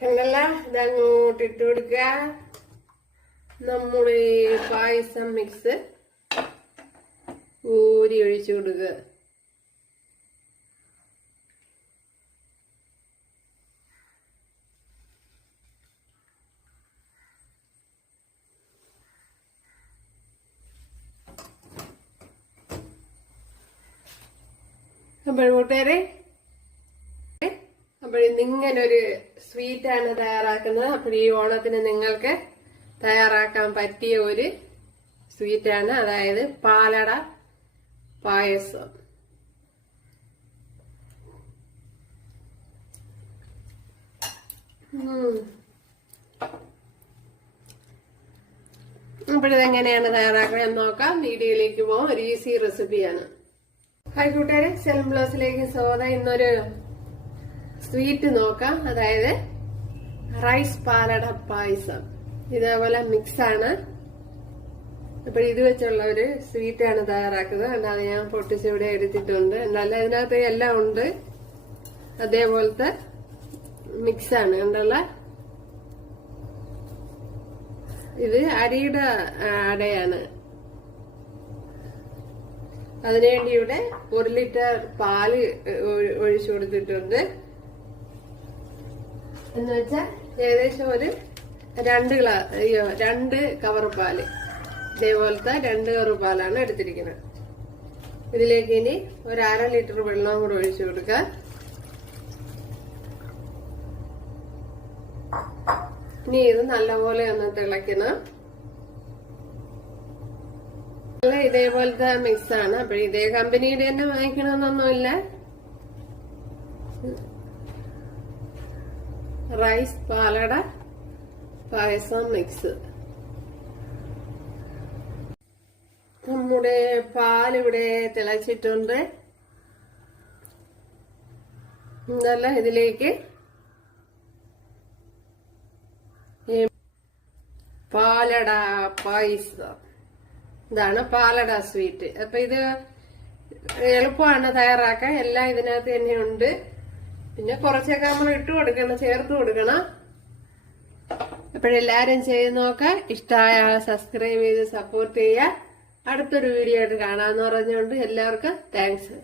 കണ്ടല്ല, ഇതങ്ങോട്ട് ഇട്ട് കൊടുക്കുക. നമ്മുടെ പായസം മിക്സ് ഊരി ഒഴിച്ചു കൊടുക്കുക. അപ്പോൾ കൂട്ടുകാരെ, അപ്പോൾ ഇന്നിങ്ങനൊരു സ്വീറ്റാണ് തയ്യാറാക്കുന്നത്. അപ്പോൾ ഈ ഓണത്തിന് നിങ്ങൾക്ക് തയ്യാറാക്കാൻ പറ്റിയ ഒരു സ്വീറ്റാണ്, അതായത് പാലട പായസം. അപ്പോഴിതെങ്ങനെയാണ് തയ്യാറാക്കാൻ നോക്കാം. വീഡിയോയിലേക്ക് പോകാം. ഒരു ഈസി റെസിപ്പിയാണ്. ഹായ് കൂട്ടുകാരെ, സെൽഫ് ബ്ലോസിലേക്ക് സ്വാഗതം. ഇന്നൊരു സ്വീറ്റ് നോക്കാം, അതായത് റൈസ് പാലട പായസം. ഇതേപോലെ മിക്സാണ്. അപ്പോൾ ഇത് വെച്ചുള്ള ഒരു സ്വീറ്റാണ് തയ്യാറാക്കുന്നത്. അല്ലാതെ ഞാൻ പൊട്ടിച്ചിവിടെ എടുത്തിട്ടുണ്ട്. എന്നാലും ഇതിനകത്ത് എല്ലാം ഉണ്ട്. അതേപോലത്തെ മിക്സാണ് ഉണ്ടല്ല. ഇത് അരിയുടെ അടയാണ്. അതിനുവേണ്ടി ഇവിടെ 1 ലിറ്റർ പാല് ഒഴിച്ചു കൊടുത്തിട്ടുണ്ട്. എന്ന് വെച്ചാൽ ഏകദേശം ഒരു 2 കവർ പാല്, ഇതേപോലത്തെ 2 കവർ പാലാണ് എടുത്തിരിക്കുന്നത്. ഇതിലേക്ക് ഇനി ഒരു 1/2 ലിറ്റർ വെള്ളം കൂടെ ഒഴിച്ചു കൊടുക്കുക. ഇനി ഇത് നല്ലപോലെ ഒന്ന് തിളയ്ക്കണം. ഇതേപോലത്തെ മിക്സ് ആണ്. അപ്പൊ ഇതേ കമ്പനിയുടെ തന്നെ വാങ്ങിക്കണമെന്നൊന്നുമില്ല. റൈസ് പാലട പായസം മിക്സ്. നമ്മുടെ പാലിവിടെ തിളച്ചിട്ടുണ്ട്. ഇതല്ല, ഇതിലേക്ക് പാലട പായസം. ഇതാണ് പാലട സ്വീറ്റ്. അപ്പൊ ഇത് എളുപ്പമാണ് തയ്യാറാക്കാൻ. എല്ലാം ഇതിനകത്ത് തന്നെയുണ്ട്. പിന്നെ കുറച്ചൊക്കെ നമ്മൾ ഇട്ട് കൊടുക്കണം, ചേർത്ത് കൊടുക്കണം. അപ്പോഴെല്ലാരും ചെയ്ത് നോക്കാം. ഇഷ്ടമായ സബ്സ്ക്രൈബ് ചെയ്ത് സപ്പോർട്ട് ചെയ്യുക. അടുത്തൊരു വീഡിയോ ആയിട്ട് കാണാമെന്ന് പറഞ്ഞുകൊണ്ട് എല്ലാവർക്കും താങ്ക്സ്.